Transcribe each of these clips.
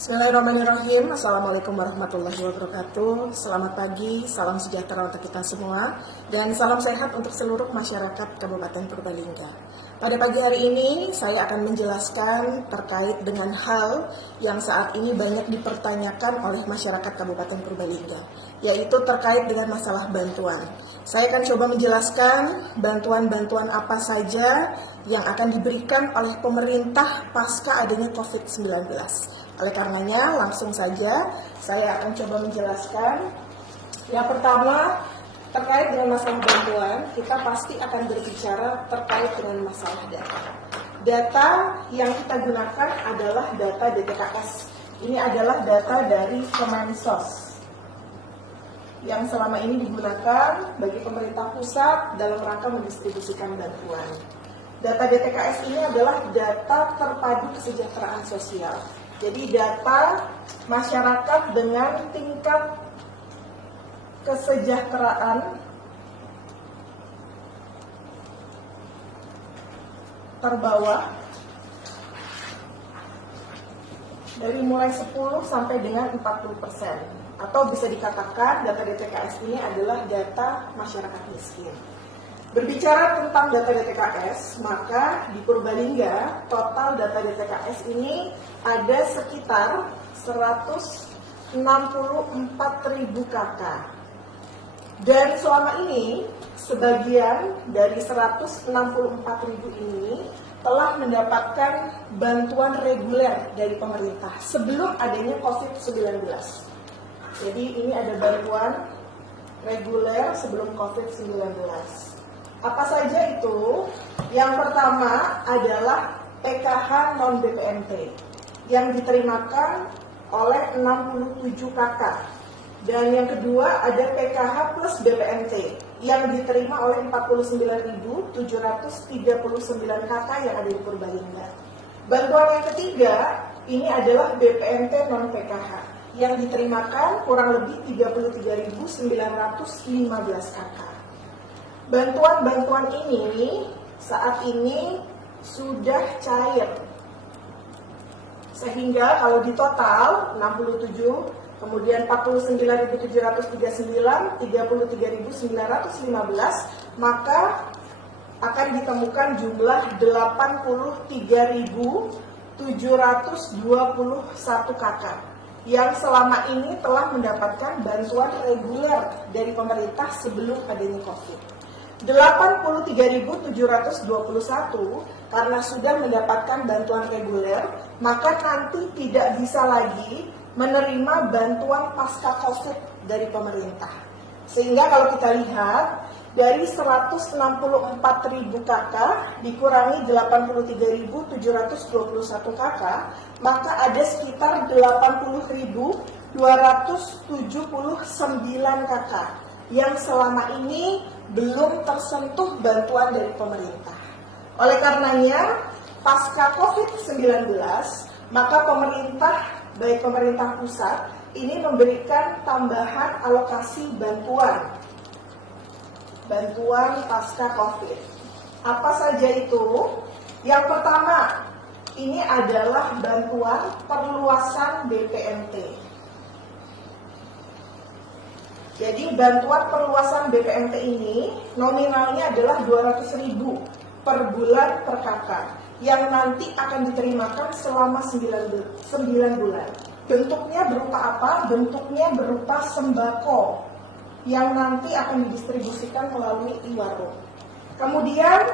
Bismillahirrahmanirrahim. Assalamualaikum warahmatullahi wabarakatuh. Selamat pagi, salam sejahtera untuk kita semua, dan salam sehat untuk seluruh masyarakat Kabupaten Purbalingga. Pada pagi hari ini, saya akan menjelaskan terkait dengan hal yang saat ini banyak dipertanyakan oleh masyarakat Kabupaten Purbalingga, yaitu terkait dengan masalah bantuan. Saya akan coba menjelaskan bantuan-bantuan apa saja yang akan diberikan oleh pemerintah pasca adanya COVID-19. Oleh karenanya, langsung saja saya akan coba menjelaskan. Yang pertama, terkait dengan masalah bantuan, kita pasti akan berbicara terkait dengan masalah data. Data yang kita gunakan adalah data DTKS. Ini adalah data dari Kemensos yang selama ini digunakan bagi pemerintah pusat dalam rangka mendistribusikan bantuan. Data DTKS ini adalah data terpadu kesejahteraan sosial. Jadi data masyarakat dengan tingkat kesejahteraan terbawah dari mulai 10 sampai dengan 40%. Atau bisa dikatakan data DTKS ini adalah data masyarakat miskin. Berbicara tentang data DTKS, maka di Purbalingga total data DTKS ini ada sekitar 164.000 KK. Dan selama ini, sebagian dari 164.000 ini telah mendapatkan bantuan reguler dari pemerintah sebelum adanya COVID-19. Jadi ini ada bantuan reguler sebelum COVID-19. Apa saja itu? Yang pertama adalah PKH non-BPNT yang diterimakan oleh 67 KK. Dan yang kedua ada PKH plus BPNT yang diterima oleh 49.739 KK yang ada di Purbalingga. Bantuan yang ketiga ini adalah BPNT non-PKH yang diterimakan kurang lebih 33.915 KK. Bantuan-bantuan ini saat ini sudah cair. Sehingga kalau di total 67, kemudian 49.739, 33.915, maka akan ditemukan jumlah 83.721 KK yang selama ini telah mendapatkan bantuan reguler dari pemerintah sebelum adanya COVID. 83.721 karena sudah mendapatkan bantuan reguler, maka nanti tidak bisa lagi menerima bantuan pasca COVID dari pemerintah. Sehingga kalau kita lihat, dari 164.000 KK dikurangi 83.721 KK, maka ada sekitar 80.279 KK yang selama ini belum tersentuh bantuan dari pemerintah. Oleh karenanya, pasca COVID-19, maka pemerintah, baik pemerintah pusat, ini memberikan tambahan alokasi bantuan pasca COVID. Apa saja itu? Yang pertama, ini adalah bantuan perluasan BPNT. Jadi bantuan perluasan BPNT ini nominalnya adalah 200.000 per bulan per kakak yang nanti akan diterimakan selama 9 bulan. Bentuknya berupa apa? Bentuknya berupa sembako yang nanti akan didistribusikan melalui e-warung. Kemudian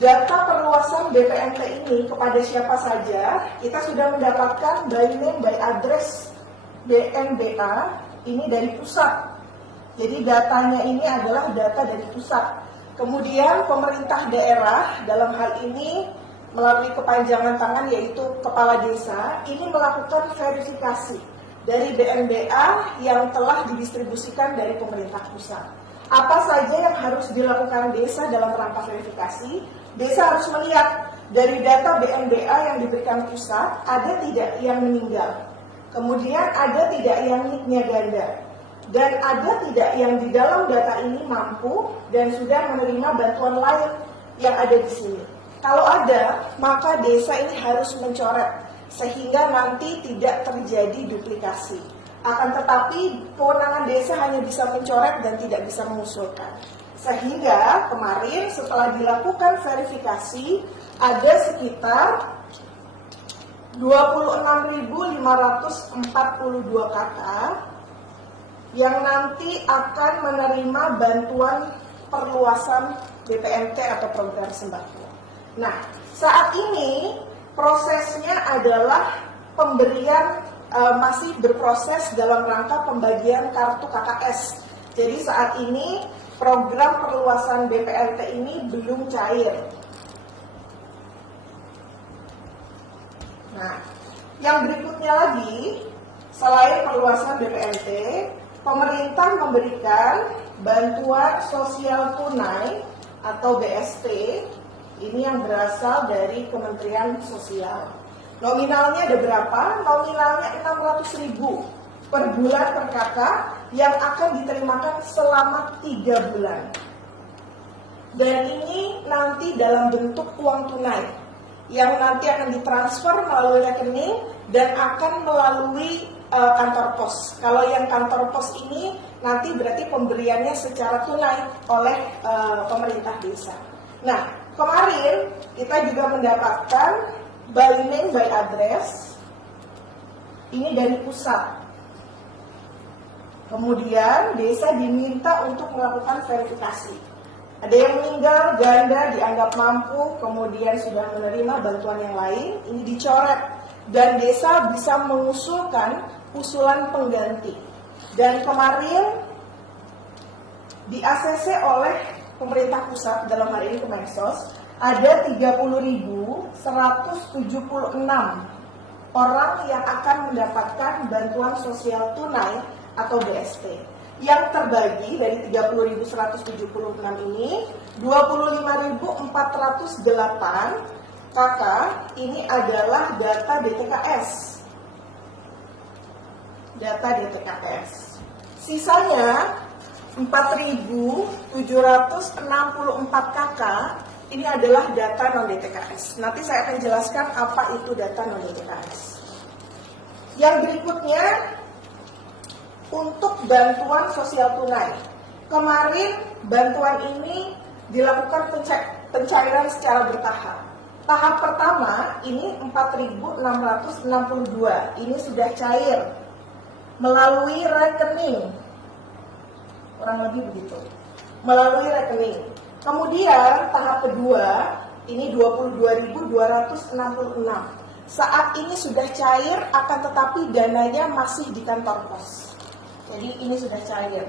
data perluasan BPNT ini kepada siapa saja, kita sudah mendapatkan by name by address BNBA ini dari pusat. Jadi datanya ini adalah data dari pusat. Kemudian pemerintah daerah dalam hal ini melalui kepanjangan tangan yaitu kepala desa ini melakukan verifikasi dari BNBA yang telah didistribusikan dari pemerintah pusat. Apa saja yang harus dilakukan desa dalam rangka verifikasi? Desa harus melihat dari data BNBA yang diberikan pusat ada tidak yang meninggal. Kemudian ada tidak yang niknya ganda. Dan ada tidak yang di dalam data ini mampu dan sudah menerima bantuan lain yang ada di sini. Kalau ada, maka desa ini harus mencoret sehingga nanti tidak terjadi duplikasi. Akan tetapi kewenangan desa hanya bisa mencoret dan tidak bisa mengusulkan. Sehingga kemarin setelah dilakukan verifikasi ada sekitar 26.542 kakak yang nanti akan menerima bantuan perluasan BPNT atau program sembako. Nah, saat ini prosesnya adalah pemberian masih berproses dalam rangka pembagian kartu KKS. Jadi saat ini program perluasan BPNT ini belum cair. Nah, yang berikutnya lagi, selain perluasan BPNT, pemerintah memberikan bantuan sosial tunai atau BST, ini yang berasal dari Kementerian Sosial. Nominalnya ada berapa? Nominalnya 600.000 per bulan per kakak yang akan diterimakan selama 3 bulan. Dan ini nanti dalam bentuk uang tunai yang nanti akan ditransfer melalui rekening dan akan melalui kantor pos. Kalau yang kantor pos ini nanti berarti pemberiannya secara tunai oleh pemerintah desa. Nah, kemarin kita juga mendapatkan by name by address ini dari pusat. Kemudian desa diminta untuk melakukan verifikasi. Ada yang meninggal, ganda dianggap mampu, kemudian sudah menerima bantuan yang lain, ini dicoret. Dan desa bisa mengusulkan usulan pengganti. Dan kemarin di ACC oleh pemerintah pusat, dalam hal ini Kemensos, ada 30.176 orang yang akan mendapatkan bantuan sosial tunai atau BST. Yang terbagi dari 30.176 ini, 25.408 kakak ini adalah data DTKS. Data DTKS. Sisanya 4.764 kakak ini adalah data non-DTKS. Nanti saya akan jelaskan apa itu data non-DTKS. Yang berikutnya, untuk bantuan sosial tunai. Kemarin bantuan ini dilakukan pencairan secara bertahap. Tahap pertama ini 4.662. Ini sudah cair melalui rekening. Kurang lebih begitu. Melalui rekening. Kemudian tahap kedua ini 22.266. Saat ini sudah cair, akan tetapi dananya masih di kantor pos. Jadi ini sudah cair.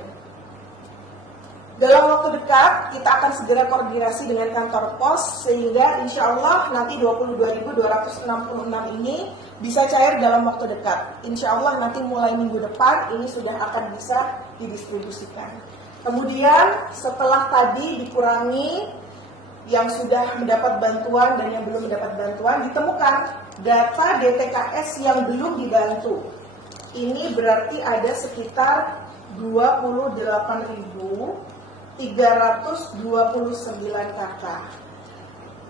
Dalam waktu dekat kita akan segera koordinasi dengan kantor pos sehingga insya Allah nanti 22.266 ini bisa cair dalam waktu dekat. Insya Allah nanti mulai minggu depan ini sudah akan bisa didistribusikan. Kemudian setelah tadi dikurangi yang sudah mendapat bantuan dan yang belum mendapat bantuan, ditemukan data DTKS yang belum dibantu. Ini berarti ada sekitar 28.329 kakak.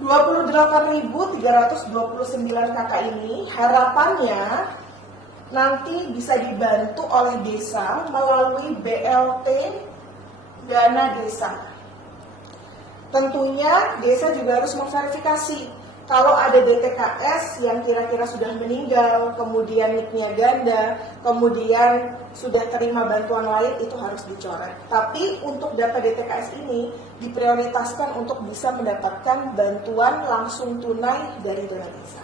28.329 kakak ini harapannya nanti bisa dibantu oleh desa melalui BLT dana desa. Tentunya desa juga harus memverifikasi kalau ada DTKS yang kira-kira sudah meninggal, kemudian NIK-nya ganda, kemudian sudah terima bantuan lain, itu harus dicoret. Tapi untuk data DTKS ini diprioritaskan untuk bisa mendapatkan bantuan langsung tunai dari dana desa.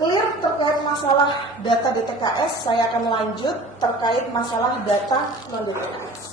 Clear terkait masalah data DTKS, saya akan lanjut terkait masalah data non-DTKS.